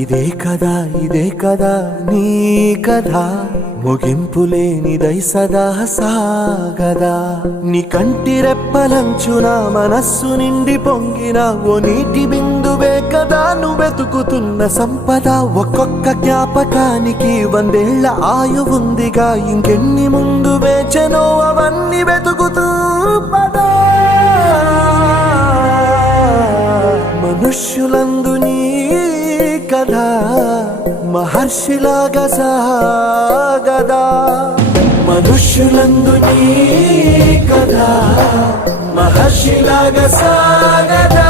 ఇదే కదా నీ కథ ముగింపు లేనిదై సదా సాగదా నీ కంటి రెప్పలంచున మనస్సు నిండి పొంగిన ఓ నీటి బిందువే కదా నువ్వెతుకుతున్న సంపద ఒక్కొక్క జ్ఞాపకానికి 100 ఏళ్ల ఆయువుందిగా ఇంకెన్ని ముందు వేచనో అవన్నీ వెతుకుతూ పదా మనుష్యులందు నీ కథ మహర్షిలాగా సాగదా మనుష్యులందు నీ కథ మహర్షిలాగా సాగదా